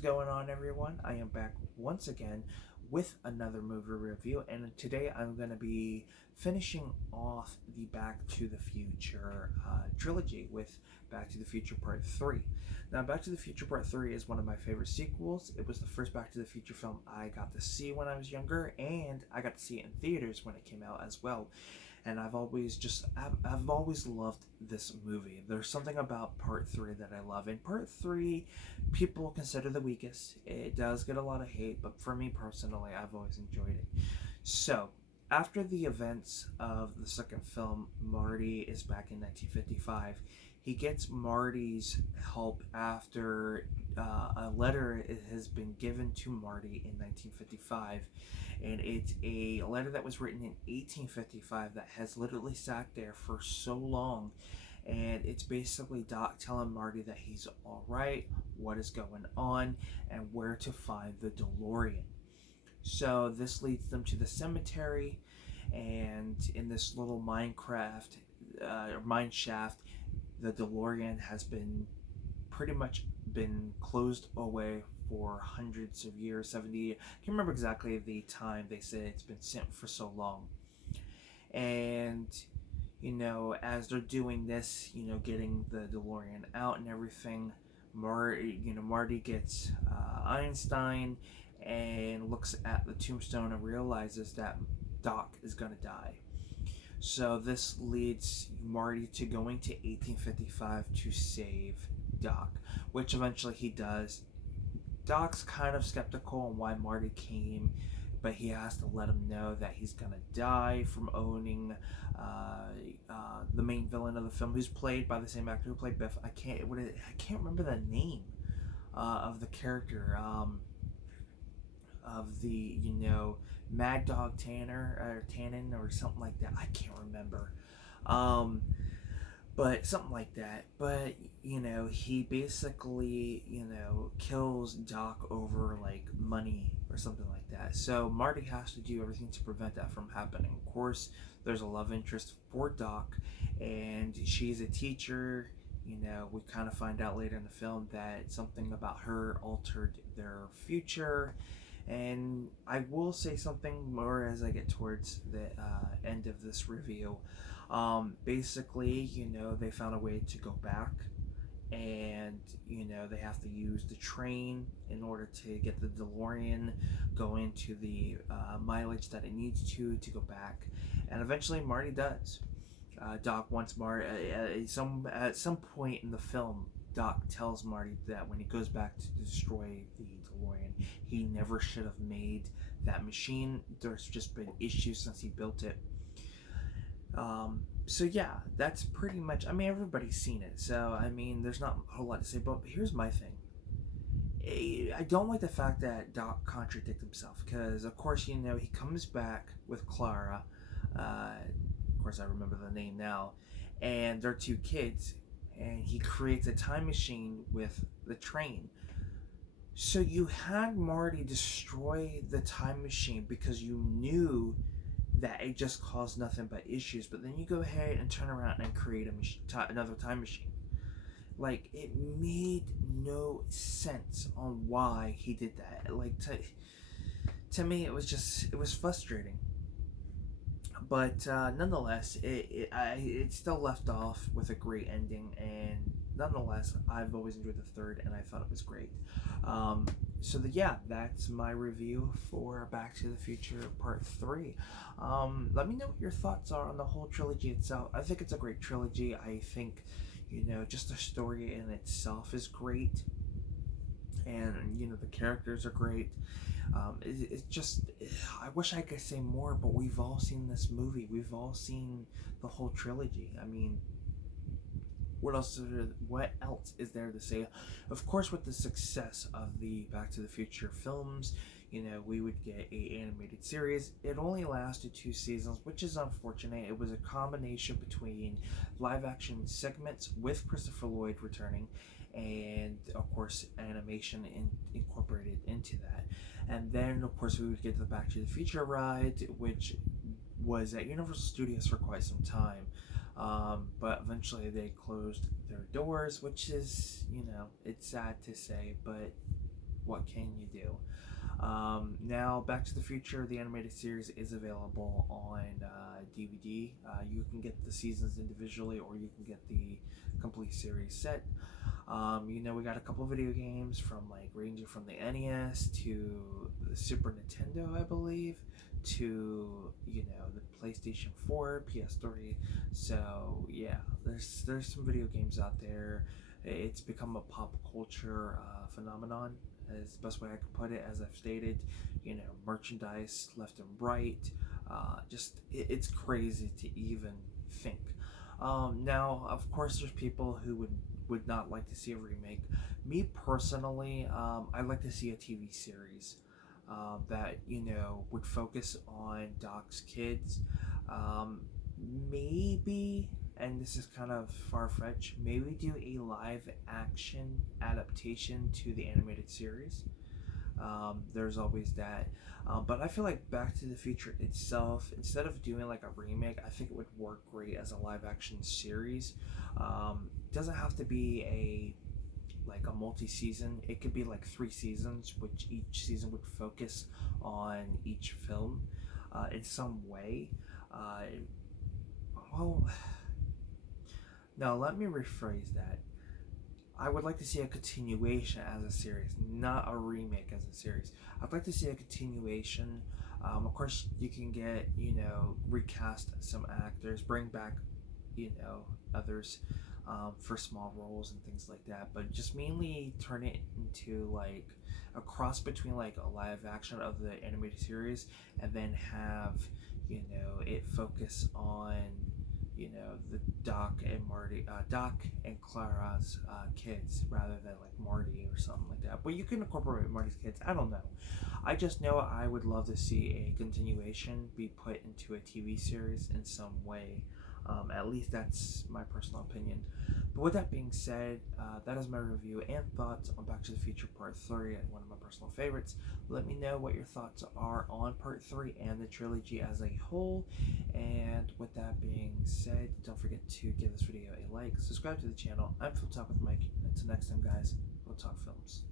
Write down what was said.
going on, everyone? I am back once again with another movie review, and today I'm going to be finishing off the Back to the Future trilogy with Back to the Future Part 3. Now, Back to the Future Part 3 is one of my favorite sequels. It was the first Back to the Future film I got to see when I was younger, and I got to see it in theaters when it came out as well. And I've always loved this movie. There's something about Part 3 that I love. And Part 3 people consider the weakest. It does get a lot of hate, but for me personally, I've always enjoyed it. So, after the events of the second film, Marty is back in 1955. He gets Marty's help after a letter has been given to Marty in 1955, and it's a letter that was written in 1855 that has literally sat there for so long. And it's basically Doc telling Marty that he's all right, what is going on, and where to find the DeLorean. So this leads them to the cemetery, and in this little mine shaft, the DeLorean has been pretty much been closed away for hundreds of years, 70. I can't remember exactly the time they said it's been sent for so long. And as they're doing this, getting the DeLorean out and everything, Marty gets Einstein and looks at the tombstone and realizes that Doc is gonna die. So this leads Marty to going to 1855 to save Doc, which eventually he does. Doc's kind of skeptical on why Marty came, but he has to let him know that he's gonna die from owning the main villain of the film, who's played by the same actor who played Biff. I can't remember the name of the character of the Mad Dog Tanner or Tannen or something like that. I can't remember. But something like that. But he basically kills Doc over like money or something like that. So Marty has to do everything to prevent that from happening. Of course, there's a love interest for Doc, and she's a teacher. We kind of find out later in the film that something about her altered their future. And I will say something more as I get towards the end of this review. Basically, they found a way to go back, and they have to use the train in order to get the DeLorean going to the mileage that it needs to go back, and eventually Marty does. Doc wants Marty at some point in the film. Doc tells Marty that when he goes back to destroy the DeLorean, he never should have made that machine. There's just been issues since he built it. So yeah, that's pretty much. I mean, everybody's seen it, so I mean, there's not a whole lot to say. But here's my thing. I don't like the fact that Doc contradicted himself, because of course he comes back with Clara. Of course, I remember the name now, and their two kids, and he creates a time machine with the train. So you had Marty destroy the time machine because you knew that it just caused nothing but issues, but then you go ahead and turn around and create another time machine. Like, it made no sense on why he did that. Like, to me, it was frustrating. But nonetheless, it still left off with a great ending, and nonetheless, I've always enjoyed the third, and I thought it was great. That's my review for Back to the Future Part 3. Let me know what your thoughts are on the whole trilogy itself. I think it's a great trilogy. I think, just the story in itself is great, and the characters are great. It's just, I wish I could say more, but we've all seen this movie. We've all seen the whole trilogy. I mean, what else is there to say? Of course, with the success of the Back to the Future films, we would get a animated series. It only lasted 2 seasons, which is unfortunate. It was a combination between live action segments with Christopher Lloyd returning, and of course animation incorporated into that. And then of course we would get the Back to the Future ride, which was at Universal Studios for quite some time. But eventually they closed their doors, which is, it's sad to say, but what can you do? Now, Back to the Future, the animated series, is available on DVD. You can get the seasons individually, or you can get the complete series set. We got a couple video games from ranging from the NES to the Super Nintendo, I believe, to the PlayStation 4, PS3. So yeah, there's some video games out there. It's become a pop culture phenomenon, is the best way I could put it. As I've stated, merchandise left and right. It's crazy to even think. Now, of course, there's people who would not like to see a remake. Me personally, I'd like to see a TV series that would focus on Doc's kids. Maybe, and this is kind of far-fetched, maybe do a live action adaptation to the animated series. There's always that. But I feel like Back to the Future itself, instead of doing like a remake, I think it would work great as a live action series. It doesn't have to be a multi-season. It could be like 3 seasons, which each season would focus on each film in some way. Well, now let me rephrase that. I would like to see a continuation as a series, not a remake as a series. I'd like to see a continuation. Of course, you can get, recast some actors, bring back, others for small roles and things like that. But just mainly turn it into like a cross between like a live action of the animated series, and then have, it focus on the Doc and Clara's kids, rather than like Marty or something like that. But you can incorporate Marty's kids. I don't know. I just know I would love to see a continuation be put into a TV series in some way. At least that's my personal opinion. But with that being said, that is my review and thoughts on Back to the Future Part 3, and one of my personal favorites. Let me know what your thoughts are on Part 3 and the trilogy as a whole. And with that being said, don't forget to give this video a like, subscribe to the channel. I'm Film Talk with Mike. Until next time, guys, we'll talk films.